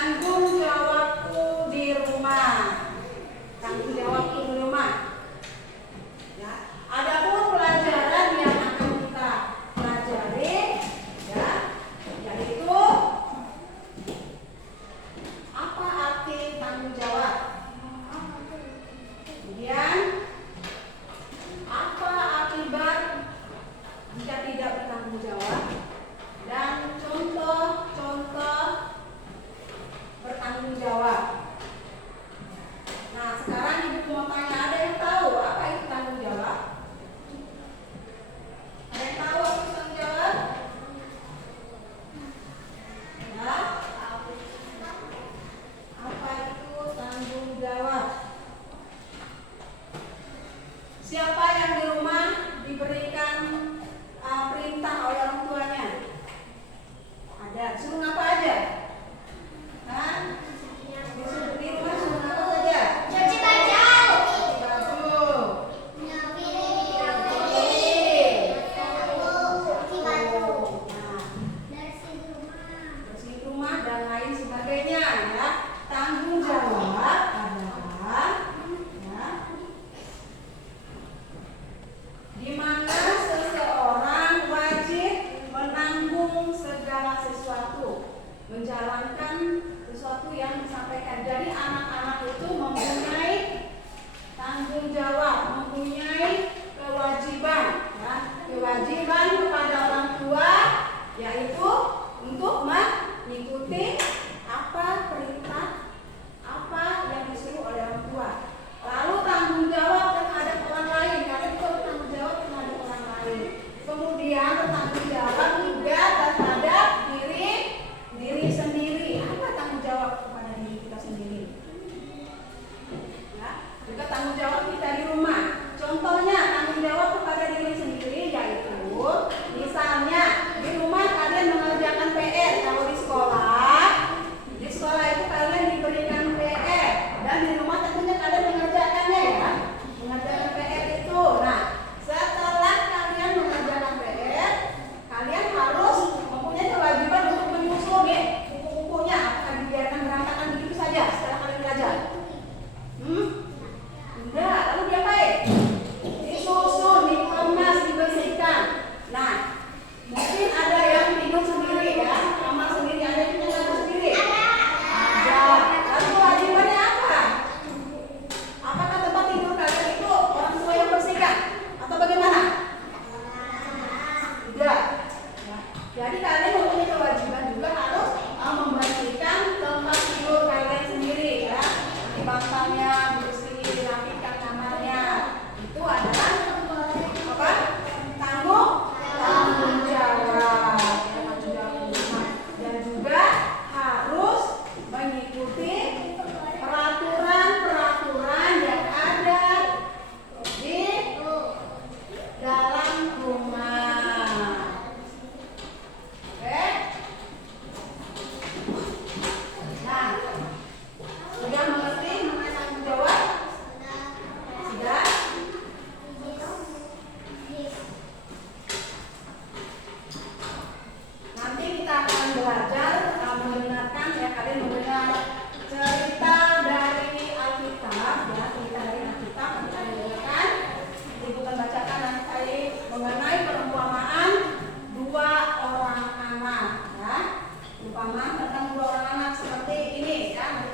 tanggung jawabku di rumah. Tanggung jawabku di rumah. Ya. Adapun pelajaran yang akan kita pelajari, ya, yaitu apa arti tanggung jawab. Kemudian apa akibat jika tidak bertanggung jawab, dan contoh-contoh bertanggung jawab. Nah, sekarang ibu mau tanya, ada yang tahu apa itu tanggung jawab? Ada yang tahu apa itu tanggung jawab? Ya? Apa itu tanggung jawab? Siapa yang di rumah diberikan perintah oleh orang tuanya? Ada. Suruh apa aja? Hah? Disuruh di rumah suruh apa saja? Cuci baju. Cuci baju. Bersih rumah dan lain sebagainya, ya. Tanggung jawab adalah, ya, di mana seseorang wajib menanggung segala sesuatu, menjalankan sesuatu yang disampaikan. Jadi anak-anak itu mempunyai tanggung jawab, mempunyai kewajiban, ya, kewajiban kepada orang tua, yaitu untuk mengikuti apa perintah, apa yang disuruh oleh orang tua. Lalu tanggung jawab terhadap orang lain, karena kita bertanggung jawab terhadap orang lain. Kemudian bertanggung jawab juga terhadap diri sendiri. Apa tanggung jawab kepada diri kita sendiri? Ya, juga tanggung jawab kita di rumah. Contohnya tanggung jawab kepada diri sendiri yaitu, misalnya di rumah kalian mengerjakan PR. Kalau di sekolah itu kalian diberikan PR, dan di rumah tentunya kalian mengerjakannya, ya, mengerjakan PR itu. Nah, setelah kalian mengerjakan PR, kalian harus mempunyai kewajiban untuk menyusun buku-bukunya. Apakah dibiarkan berantakan begitu saja setelah kalian belajar? Enggak. Lalu diapain? Disusun, dikemas, dibersihkan. Nah, mungkin ada yang tidur sendiri, ya, kamar sendiri, ada yang punya kamar sendiri. Ada. Lalu kewajibannya apa? Apakah tempat tidur kalian itu orang tua yang bersihkan atau bagaimana? Tidak. Ya. Jadi kalian mempunyai kewajiban juga harus membersihkan tempat tidur kalian sendiri, ya. Di bantalnya bersih, dirapikan kamarnya. Itu adalah apa? Tanggung jawab. Tanggung jawab. Dan juga harus mengikuti peraturan-peraturan yang ada di dalam rumah. Oke? Nah, sudah mengerti mengenai tanggung jawab? Sudah? Nanti kita akan belajar mendengarkan, ya, kalian mendengar cerita dari Alkitab, ya, cerita dari Alkitab nanti kalian dengarkan. Ibu akan bacakan nanti mengenai perumpamaan dua orang anak, ya. Perumpamaan tentang dua orang anak seperti ini, ya.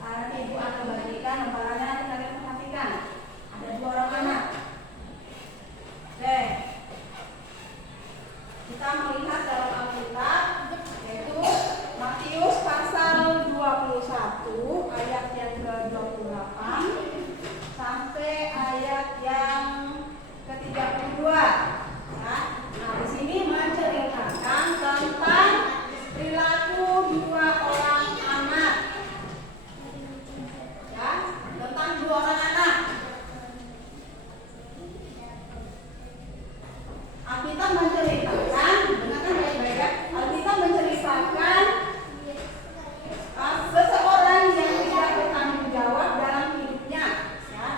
Nanti ibu akan bagikan lembarannya, nanti kalian perhatikan. Ada dua orang anak. Oke. Kita melihat dalam Alkitab, yaitu Matius pasal 21 ayat yang ke-28 sampai ayat yang ke-32. Ya. Nah, di sini menceritakan tentang perilaku dua orang anak. Ya, tentang dua orang anak. Alkitab menceritakan, dengarkan baik-baik, ya. Alkitab menceritakan seseorang yang tidak bertanggung jawab dalam hidupnya, ya.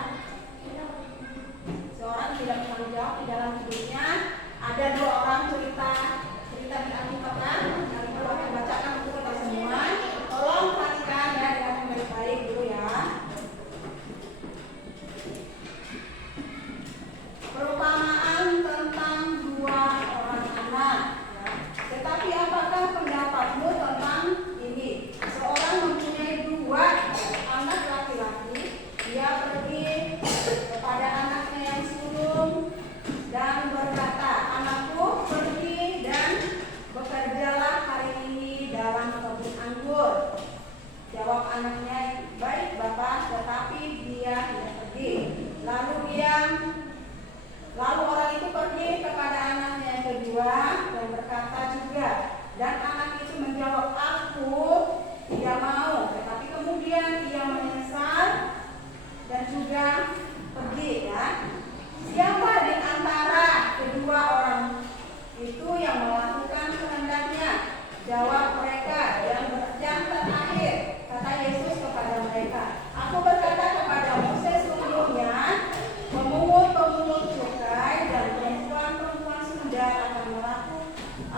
Seorang tidak bertanggung jawab di dalam hidupnya. Ada dua orang cerita di Alkitab, kan? Yang perlu akan bacakan untuk kita semua.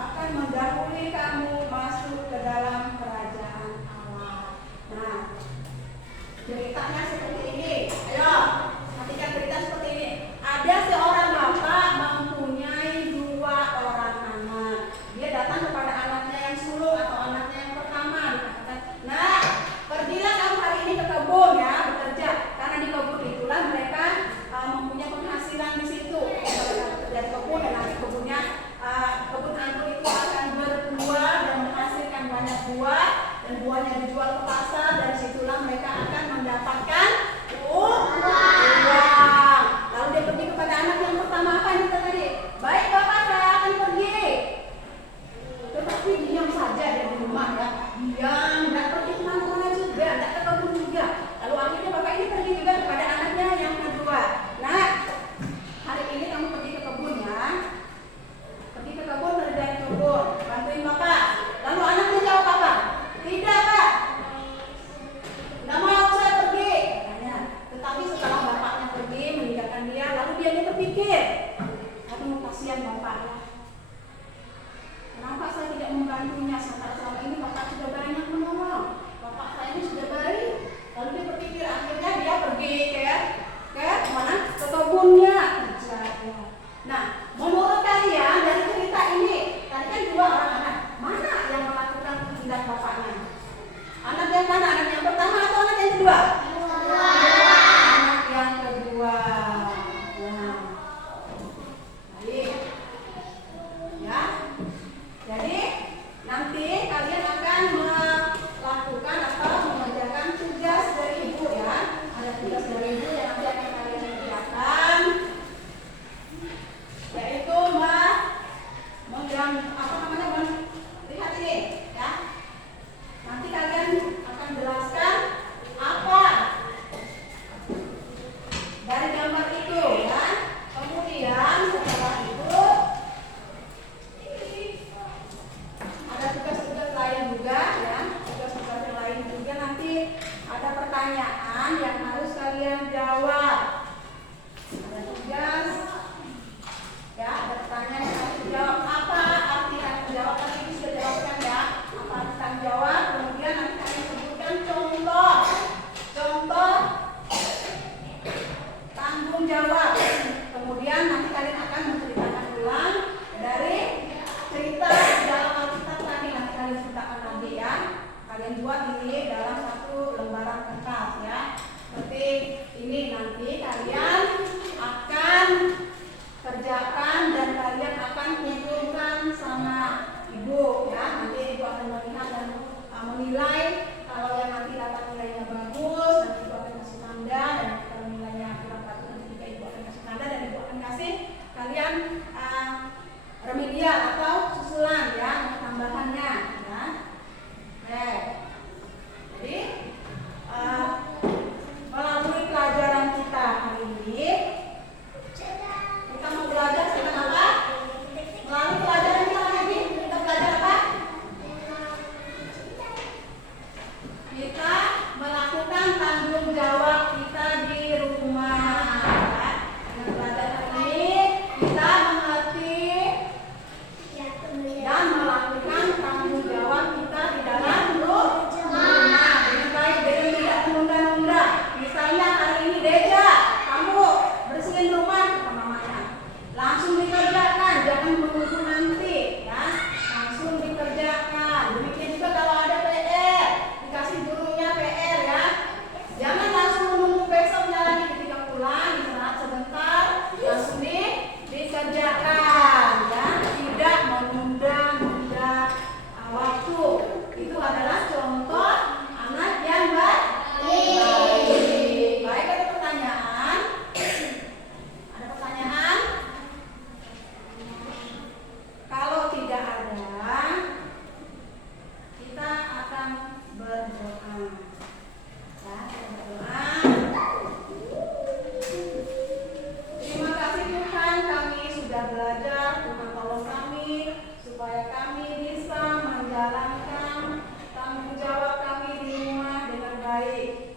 akan mendahului kamu masuk ke dalam kerajaan Allah. Nah, ceritanya seperti ini. Ayo, perhatikan cerita seperti ini. Ada seorang bapak mempunyai 2 orang anak. Dia datang kepada anaknya yang sulung atau anaknya yang pertama. Dikatakan, nah, pergilah kamu hari ini ke kebun ya, bekerja. Karena di kebun itulah mereka mempunyai penghasilan di situ. Mereka bekerja di kebun dan nanti kebunnya, kebun anggur itu akan berbuah dan menghasilkan banyak buah. Dan buahnya dijual ke pasar. Dan situlah mereka akan mendapatkan uang. Lalu dia pergi kepada anak yang pertama, apa yang kita tadi? Baik bapak, saya akan pergi. Tetapi diam saja dia di rumah ya. Diam, tidak pergi kemana-mana juga, tidak ke kebun juga. Lalu akhirnya bapak ini pergi juga kepada anaknya yang kedua. Nah, hari ini kamu pergi ke kebun ya. Pergi ke kebun, kerjain kebun, bantuin bapak. Lalu anaknya jawab apa? Tidak pak, nggak mau saya pergi katanya. Tetapi setelah bapaknya pergi meninggalkan dia, lalu dia berpikir, aduh kasihan bapak ya. Kenapa saya tidak membantunya? Selama ini bapak sudah banyak menolong. Bapak saya ini sudah baik. Lalu dia berpikir, akhirnya dia pergi ke mana? Ke kebunnya kerja. Nah, menurut kalian dari cerita ini, tadi kan 2 orang anak, mana yang melakukan kehendak bapaknya? Anak yang mana? Anak yang pertama atau anak yang kedua? Anak yang kedua. Nah, baik. Ya. Jadi nanti kalian akan melakukan atau mengerjakan tugas dari ibu ya. Ada tugas dari ibu yang nanti akan kalian kerjakan, yaitu lihat ini ya. Nanti kalian akan jelaskan apa dari gambar itu ya. Kemudian setelah itu ada tugas-tugas lain juga ya. Tugas-tugas yang lain juga nanti ada pertanyaan yang harus kalian jawab. Ada tugas ya, ada pertanyaan yang harus dijawab. Apa arti harus jawab? Tadi ini sudah jawabkan ya. Apa arti tanggung jawab? Kemudian nanti kalian sebutkan contoh tanggung jawab. Kemudian nanti kalian akan menceritakan ulang dari cerita di dalam Alkitab tadi. Nanti kalian ceritakan lagi ya. Kalian buat ini dalam 1 lembaran kertas ya. Seperti ini nanti kalian akan kerjakan dan kalian akan kumpulkan sama ibu ya. Nanti ibu akan melihat dan menilai. Kalau yang nanti dapat nilainya bagus, nanti ibu akan kasih tanda. Dan kalau nilainya kurang bagus, nanti juga ibu akan kasih tanda. Dan ibu akan kasih kalian remedial atau susulan ya, tambahannya ya. Jadi melalui pelajaran kita hari ini, kita mau belajar tentang apa? Melalui pelajaran kita hari ini, kita belajar apa? Kita melakukan tanggung jawab kita di rumah ya. Dengan pelajaran ini kita mengerti dan melakukan tanggung jawab kita di dalam rumah dengan baik, dengan tidak menunda-nunda. Misalnya hari ini Deja, kamu bersihin rumah sama mamanya, langsung dikerjakan, jangan menunggu nanti ya, langsung dikerjakan. Demikian juga kalau ada PR, dikasih gurunya PR ya, jangan langsung menunggu besoknya lagi, ketika pulang istirahat sebentar, langsung dikerjakan ya, tidak menunda-nunda waktu. Itu adalah contoh anak yang baik. Baik, ada pertanyaan? Ada pertanyaan? Kalau tidak ada, kita akan berdoa. Ya, kita berdoa. Terima kasih Tuhan, kami sudah belajar. Tuhan tolong kami supaya kami bisa menjalankan tanggung jawab kami di rumah dengan baik.